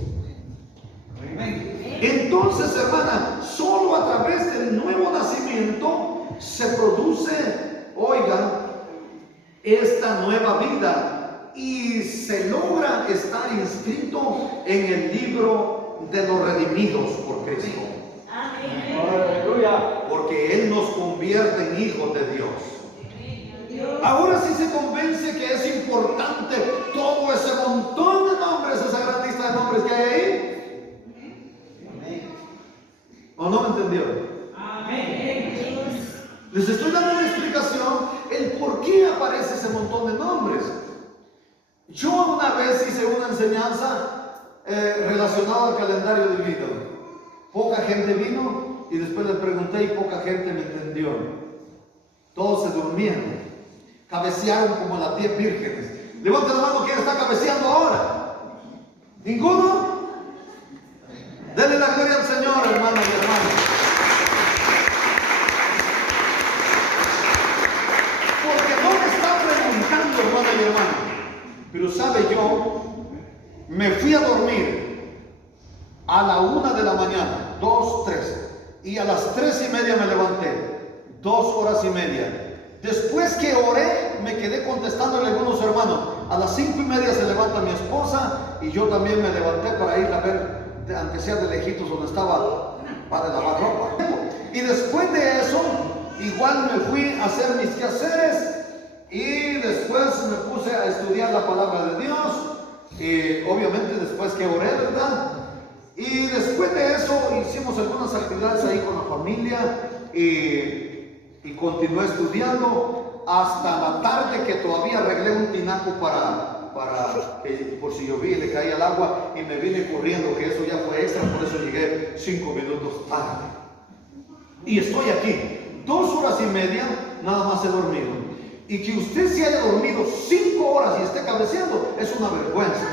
Entonces, hermana, solo a través del nuevo nacimiento se produce, oigan, esta nueva vida y se logra estar inscrito en el libro de los redimidos por Cristo. Aleluya. Porque Él nos convierte en hijos de Dios. Ahora sí se convence que es importante todo ese montón de nombres, esa gran lista de nombres que hay ahí. ¿O no me entendieron? Amén. Les estoy dando una explicación el por qué aparece ese montón de nombres. Yo una vez hice una enseñanza relacionada al calendario divino. Poca gente vino y después les pregunté y poca gente me entendió. Todos se durmieron, cabecearon como las 10 vírgenes. Levanten la mano, ¿quién está cabeceando ahora? ¿Ninguno? Denle la gloria al Señor, hermanos y hermanas. Porque no me está preguntando, hermano y hermano. Pero sabe, yo me fui a dormir a la 1 de la mañana, 2, 3. Y a las 3:30 me levanté, 2 horas y media. Después que oré, me quedé contestándole a algunos hermanos. A las 5:30 se levanta mi esposa y yo también me levanté para ir a ver, aunque sea de lejitos donde estaba, para lavar ropa. Y después de eso, igual me fui a hacer mis quehaceres y después me puse a estudiar la palabra de Dios. Y obviamente después que oré, ¿verdad? Y después de eso hicimos algunas actividades ahí con la familia y continué estudiando hasta la tarde, que todavía arreglé un tinaco para que por si llovía y le caía el agua, y me vine corriendo, que eso ya fue extra, por eso llegué 5 minutos tarde. Y estoy aquí, 2 horas y media, nada más he dormido. Y que usted se haya dormido 5 horas y esté cabeceando, es una vergüenza.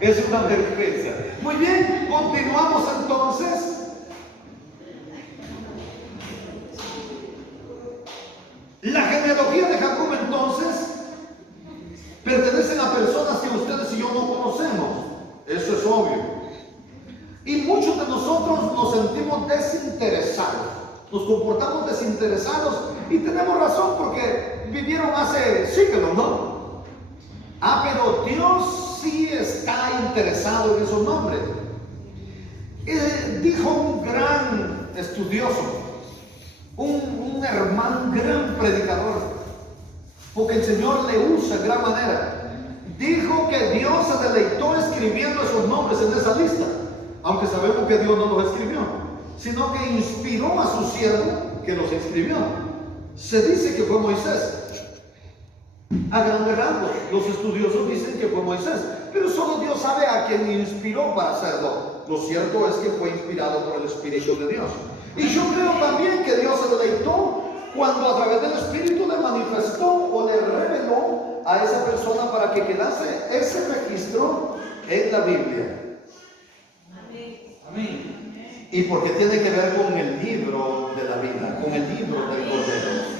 Es una vergüenza. Muy bien, continuamos entonces. La genealogía de Jacob entonces pertenecen a personas que ustedes y yo no conocemos. Eso es obvio. Y muchos de nosotros nos sentimos desinteresados. Nos comportamos desinteresados y tenemos razón porque vivieron hace siglos, ¿no? Pero Dios sí está interesado en esos nombres. Dijo un gran estudioso, un hermano, un gran predicador, porque el Señor le usa de gran manera. Dijo que Dios se deleitó escribiendo esos nombres en esa lista, aunque sabemos que Dios no los escribió, sino que inspiró a su siervo que los escribió. Se dice que fue Moisés. A grandes rasgos, los estudiosos dicen que fue Moisés, pero solo Dios sabe a quién inspiró para hacerlo. Lo cierto es que fue inspirado por el Espíritu de Dios. Y yo creo también que Dios se deleitó cuando a través del Espíritu le manifestó o le reveló a esa persona para que quedase ese registro en la Biblia. Y porque tiene que ver con el libro de la vida, con el libro del Cordero.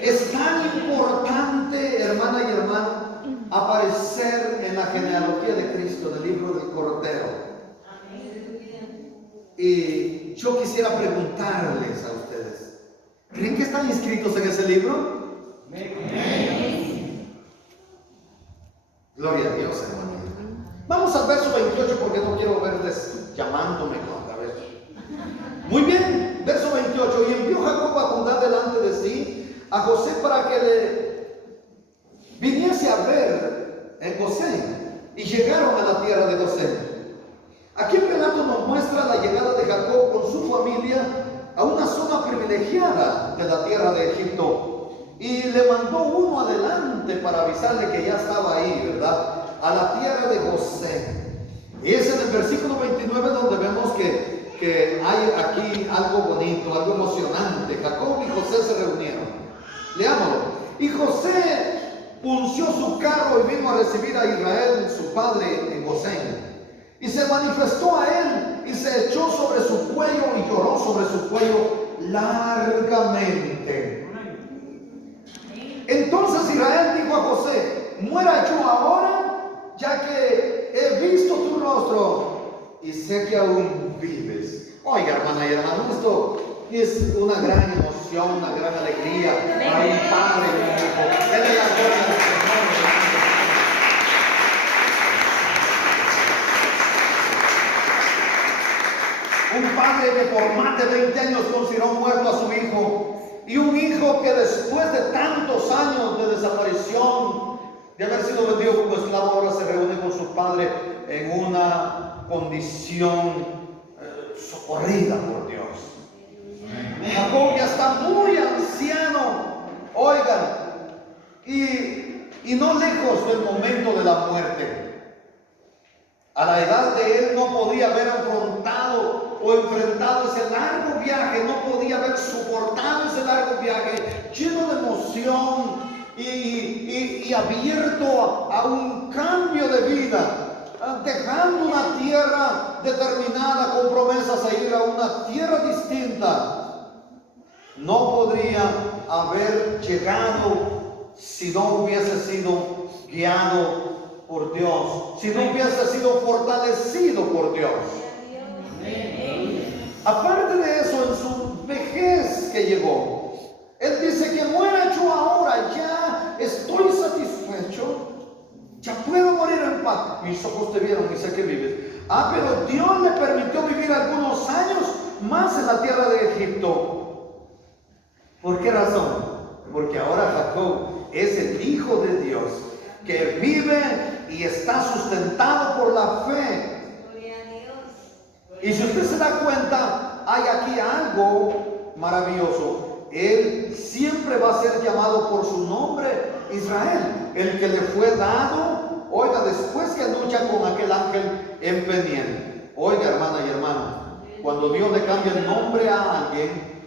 Es tan importante, hermana y hermano, aparecer en la genealogía de Cristo, en el libro del Cordero. Y yo quisiera preguntarles a ustedes, ¿creen que están inscritos en ese libro? Gloria a Dios, hermano. Vamos al verso 28 porque no quiero verles llamándome otra vez. Muy bien, verso 28. Y envió Jacob a Judá delante de sí a José para que le viniese a ver en Gosén. Y llegaron a la tierra de Gosén. Aquí el relato nos muestra la llegada de Jacob con su familia a una zona privilegiada de la tierra de Egipto. Y le mandó uno adelante para avisarle que ya estaba ahí, ¿verdad? A la tierra de Gosén. Y es en el versículo 29 donde vemos que hay aquí algo bonito, algo emocionante. Jacob y José se reunieron. Leámoslo. Y José unció su carro y vino a recibir a Israel, su padre, en Gosén. Y se manifestó a él y se echó sobre su cuello y lloró sobre su cuello largamente. Entonces Israel dijo a José: muera yo ahora, ya que he visto tu rostro y sé que aún vives. Oiga, hermana y hermano, esto es una gran emoción, una gran alegría para un padre y un hijo. Denle la gloria al Señor. Un padre que por más de 20 años consideró muerto a su hijo. Y un hijo que después de tantos años de desaparición, de haber sido vendido como esclavo, ahora se reúne con su padre en una condición socorrida por Dios. Jacob ya está muy anciano, oigan, y no lejos del momento de la muerte. A la edad de él no podía haber afrontado o enfrentado ese largo viaje, no podía haber soportado ese largo viaje lleno de emoción y abierto a un cambio de vida, dejando una tierra determinada con promesas a ir a una tierra distinta. No podría haber llegado si no hubiese sido guiado por Dios, si no hubiese sido fortalecido por Dios. Aparte de eso, en su vejez que llegó, él dice que muera yo ahora, ya estoy satisfecho, ya puedo morir en paz. Mis ojos te vieron y sé que vives. Pero Dios le permitió vivir algunos años más en la tierra de Egipto. ¿Por qué razón? Porque ahora Jacob es el hijo de Dios, que vive y está sustentado por la fe. Y si usted se da cuenta, hay aquí algo maravilloso. Él siempre va a ser llamado por su nombre Israel, el que le fue dado, oiga, después que lucha con aquel ángel en Peniel. Oiga, hermana y hermano, cuando Dios le cambia el nombre a alguien,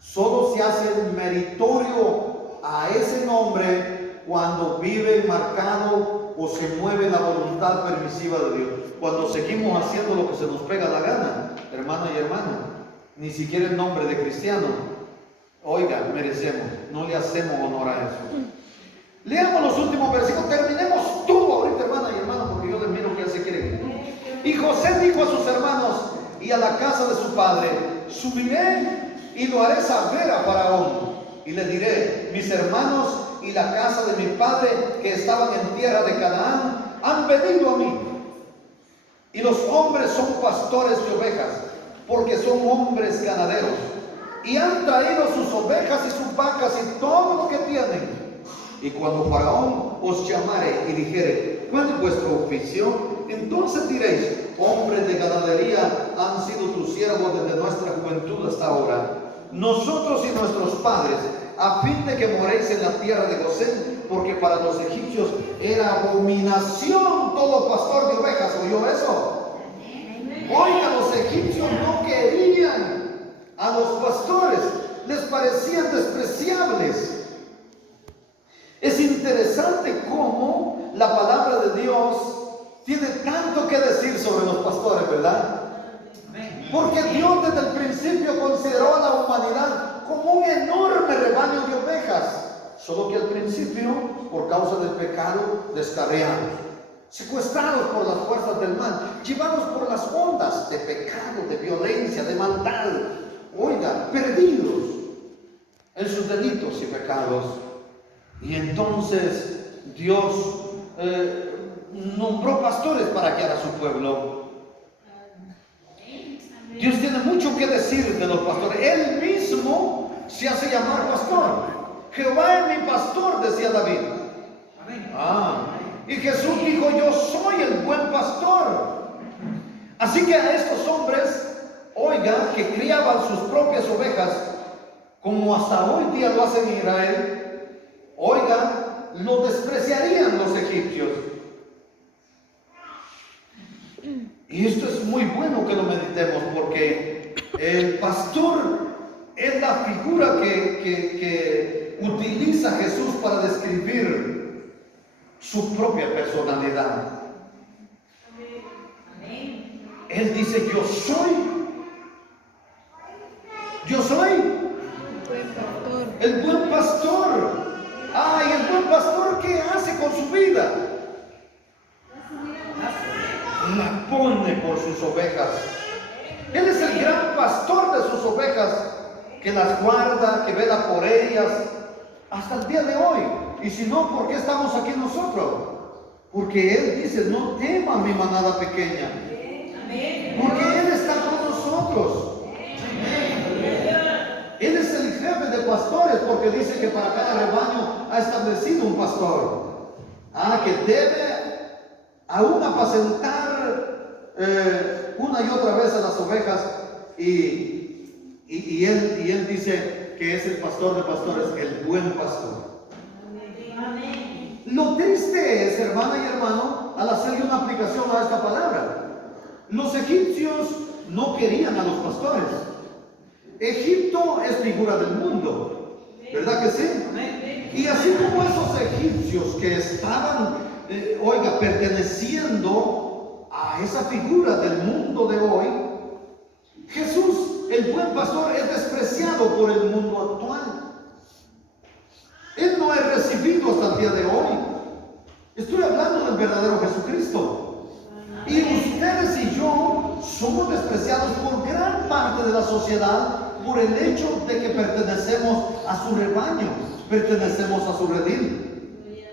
solo se hace meritorio a ese nombre cuando vive marcado o se mueve la voluntad permisiva de Dios. Cuando seguimos haciendo lo que se nos pega la gana, hermana y hermano, ni siquiera el nombre de cristiano, oiga, merecemos, no le hacemos honor a eso. Leamos los últimos versículos, terminemos todo ahorita, hermana y hermano, porque yo les miro que ya se quieren. Y José dijo a sus hermanos y a la casa de su padre: subiré y lo haré saber a Faraón, y le diré: mis hermanos y la casa de mi padre que estaban en tierra de Canaán han venido a mí. Y los hombres son pastores de ovejas, porque son hombres ganaderos, y han traído sus ovejas y sus vacas y todo lo que tienen. Y cuando Faraón os llamare y dijere: ¿cuál es vuestro oficio? Entonces diréis: hombres de ganadería han sido tus siervos desde nuestra juventud hasta ahora, nosotros y nuestros padres, a fin de que moréis en la tierra de Gosén, porque para los egipcios era abominación todo pastor de ovejas. ¿Oyó eso? Oiga, los egipcios no querían a los pastores, les parecían despreciables. Es interesante cómo la palabra de Dios tiene tanto que decir sobre los pastores, ¿verdad? Porque Dios principio consideró a la humanidad como un enorme rebaño de ovejas, solo que al principio, por causa del pecado, descarriados, secuestrados por las fuerzas del mal, llevados por las ondas de pecado, de violencia, de maldad, oiga, perdidos en sus delitos y pecados. Y entonces Dios nombró pastores para guiar a su pueblo. Dios tiene mucho que decir de los pastores. Él mismo se hace llamar pastor. Jehová es mi pastor, decía David. Y Jesús dijo, yo soy el buen pastor. Así que a estos hombres, oiga, que criaban sus propias ovejas, como hasta hoy día lo hacen en Israel, oiga, lo despreciarían los egipcios. Y esto es muy bueno que lo meditemos, porque el pastor es la figura que utiliza Jesús para describir su propia personalidad. Él dice, yo soy el buen pastor. ¿Y el buen pastor qué hace con su vida? La pone por sus ovejas. Él es el gran pastor de sus ovejas, que las guarda, que vela por ellas hasta el día de hoy. Y si no, ¿por qué estamos aquí nosotros? Porque Él dice, no teman mi manada pequeña, porque Él está con nosotros. Él es el jefe de pastores, porque dice que para cada rebaño ha establecido un pastor, que debe aún apacentar una y otra vez a las ovejas, y él dice que es el pastor de pastores, el buen pastor. Lo triste es, hermana y hermano, al hacerle una aplicación a esta palabra, los egipcios no querían a los pastores. Egipto es figura del mundo, ¿verdad que sí? Y así como esos egipcios que estaban, perteneciendo a esa figura del mundo de hoy, Jesús, el buen pastor, es despreciado por el mundo actual. Él no es recibido hasta el día de hoy. Estoy hablando del verdadero Jesucristo. Y ustedes y yo somos despreciados por gran parte de la sociedad por el hecho de que pertenecemos a su rebaño, pertenecemos a su redil.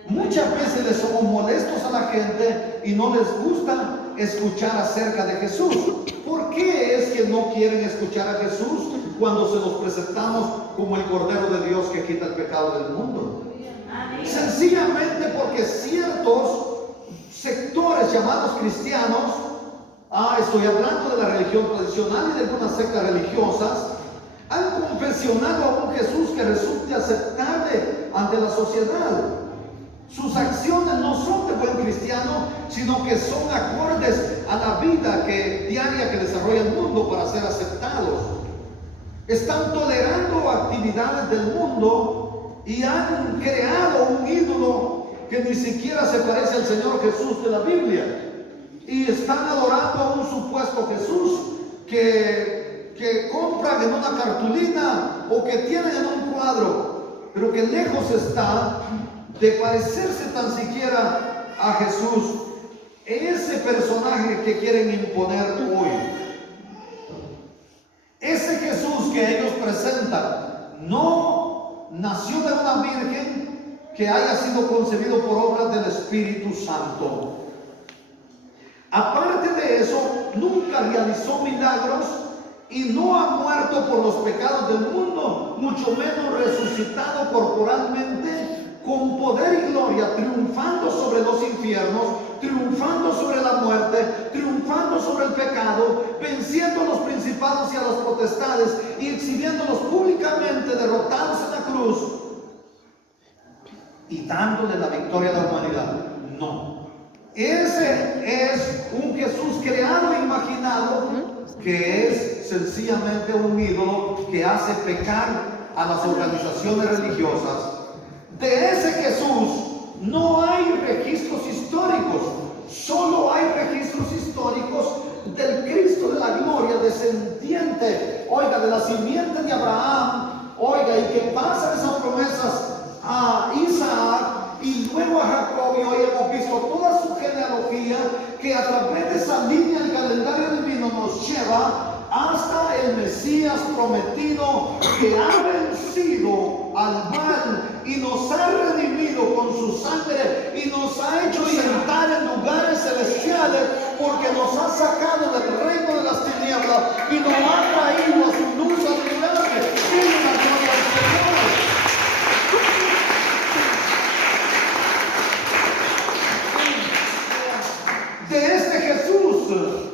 Muchas veces les somos molestos a la gente y no les gusta escuchar acerca de Jesús. ¿Por qué es que no quieren escuchar a Jesús cuando se los presentamos como el Cordero de Dios que quita el pecado del mundo? Sencillamente porque ciertos sectores llamados cristianos, estoy hablando de la religión tradicional y de algunas sectas religiosas, han confesionado a un Jesús que resulte aceptable ante la sociedad. Sus acciones no son de buen cristiano, sino que son acordes a la vida diaria que desarrolla el mundo para ser aceptados. Están tolerando actividades del mundo y han creado un ídolo que ni siquiera se parece al Señor Jesús de la Biblia. Y están adorando a un supuesto Jesús que compran en una cartulina o que tienen en un cuadro, pero que lejos está de parecerse tan siquiera a Jesús, ese personaje que quieren imponer hoy. Ese Jesús que ellos presentan no nació de una virgen que haya sido concebido por obras del Espíritu Santo. Aparte de eso, nunca realizó milagros y no ha muerto por los pecados del mundo, mucho menos resucitado corporalmente con poder y gloria, triunfando sobre los infiernos, triunfando sobre la muerte, triunfando sobre el pecado, venciendo a los principados y a las potestades y exhibiéndolos públicamente derrotados en la cruz y dándole la victoria a la humanidad. No. Ese es un Jesús creado e imaginado, que es sencillamente un ídolo que hace pecar a las organizaciones religiosas. De ese Jesús no hay registros históricos, solo hay registros históricos del Cristo de la gloria, descendiente, oiga, de la simiente de Abraham, oiga, y que pasan esas promesas a Isaac y luego a Jacob, y hoy hemos visto toda su genealogía, que a través de esa línea el calendario divino nos lleva hasta el Mesías prometido, que ha vencido al mal y nos ha redimido con su sangre y nos ha hecho sentar en lugares celestiales, porque nos ha sacado del reino de las tinieblas y nos ha traído a su luz admirable. ¡Viva la gloria del Señor! De este Jesús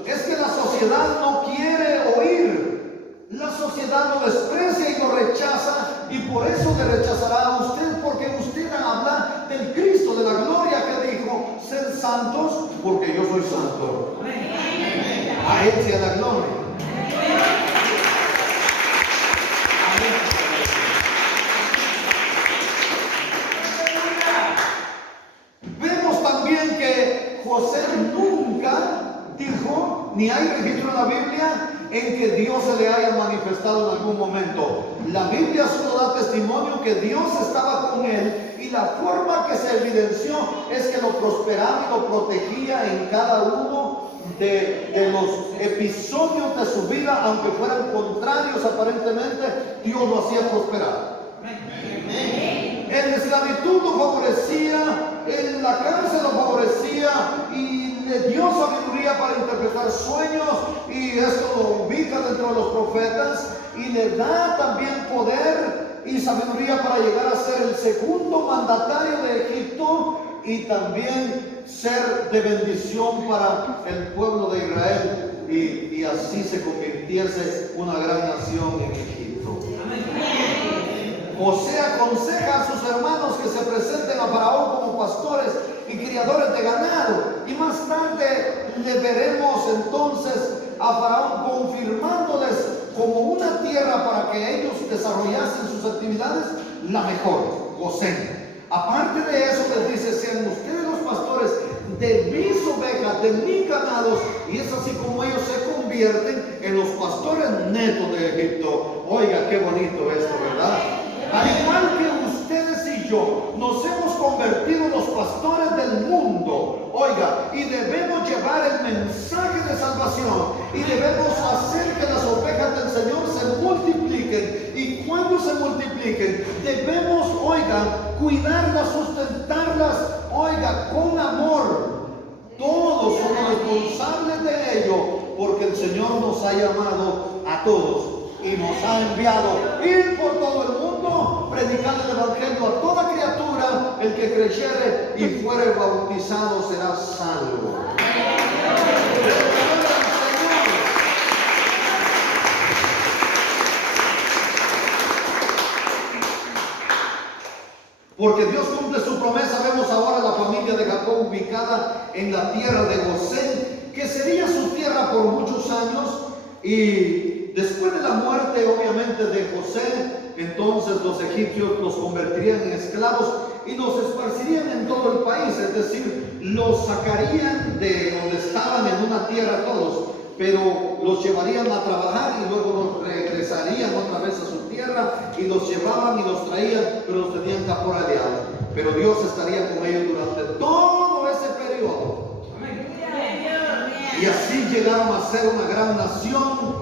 es que la sociedad no quiere oír. La sociedad lo desprecia y lo rechaza, y por eso le rechazará a usted, porque usted habla del Cristo de la gloria, que dijo: sed santos porque yo soy santo. A Él sea la gloria. Vemos también que José nunca dijo, ni hay registro en la Biblia en que Dios se le haya manifestado en algún momento. La Biblia solo da testimonio que Dios estaba con él, y la forma que se evidenció es que lo prosperaba y lo protegía en cada uno de los episodios de su vida, aunque fueran contrarios aparentemente. Dios lo hacía prosperar. En la esclavitud lo favorecía, en la cárcel lo favorecía, y le dio sabiduría para interpretar sueños, y esto lo ubica dentro de los profetas, y le da también poder y sabiduría para llegar a ser el segundo mandatario de Egipto, y también ser de bendición para el pueblo de Israel, y así se convirtiese una gran nación en Egipto. José aconseja a sus hermanos que se presenten a Faraón como pastores y criadores de ganado, y más tarde le veremos entonces a Faraón confirmándoles como una tierra para que ellos desarrollasen sus actividades la mejor, Gosén. Aparte de eso, les dice: sean ustedes los pastores de mis ovejas, de mis ganados, y es así como ellos se convierten en los pastores netos de Egipto. Oiga, qué bonito esto, ¿verdad? Al igual que ustedes y yo, nos hemos convertido en los pastores del mundo, oiga, y debemos llevar el mensaje de salvación, y debemos hacer que las ovejas del Señor se multipliquen, y cuando se multipliquen, debemos, oiga, cuidarlas, sustentarlas, oiga, con amor. Todos somos responsables de ello, porque el Señor nos ha llamado a todos y nos ha enviado ir por todo el mundo, predicando el evangelio a toda criatura. El que creyere y fuere bautizado será salvo. Porque Dios cumple su promesa. Vemos ahora la familia de Jacob ubicada en la tierra de Gosén, que sería su tierra por muchos años. Y después de la muerte, obviamente, de José, entonces los egipcios los convertirían en esclavos y los esparcirían en todo el país. Es decir, los sacarían de donde estaban en una tierra todos, pero los llevarían a trabajar y luego los regresarían otra vez a su tierra, y los llevaban y los traían, pero los tenían caporaleados. Pero Dios estaría con ellos durante todo ese periodo. Y así llegaron a ser una gran nación.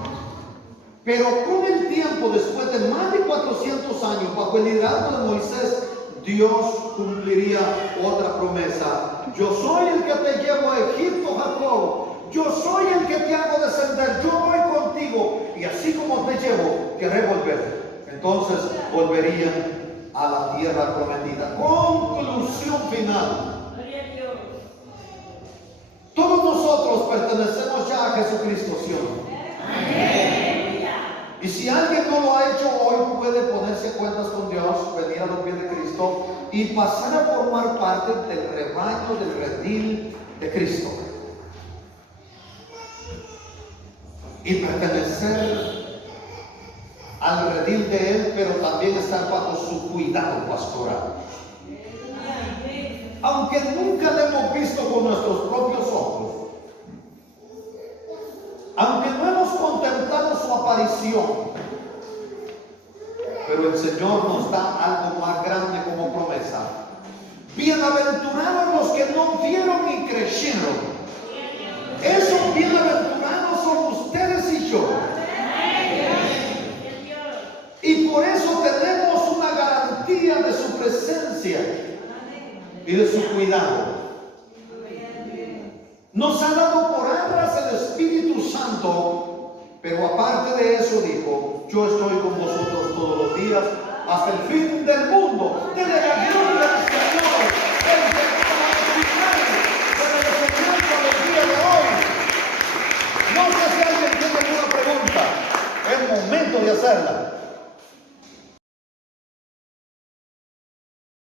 Pero con el tiempo, después de más de 400 años, bajo el liderazgo de Moisés, Dios cumpliría otra promesa. Yo soy el que te llevo a Egipto, Jacob. Yo soy el que te hago descender. Yo voy contigo. Y así como te llevo, querré volver. Entonces volverían a la tierra prometida. Conclusión final. Todos nosotros pertenecemos ya a Jesucristo, ¿sí o no? Amén. Y si alguien no lo ha hecho hoy, puede ponerse a cuentas con Dios, venir a los pies de Cristo y pasar a formar parte del rebaño, del redil de Cristo. Y pertenecer al redil de Él, pero también estar bajo su cuidado pastoral. Aunque nunca lo hemos visto con nuestros propios ojos, aunque no hemos contemplado aparición. Pero el Señor nos da algo más grande como promesa. Bienaventurados los que no vieron y creyeron. Esos bienaventurados son ustedes y yo. Y por eso tenemos una garantía de su presencia y de su cuidado. Nos ha dado por arras el Espíritu Santo, pero aparte de eso dijo: yo estoy con vosotros todos los días hasta el fin del mundo. De la gloria del Señor, el final de la enseñanza del día de hoy. No sé si alguien tiene alguna pregunta, es momento de hacerla.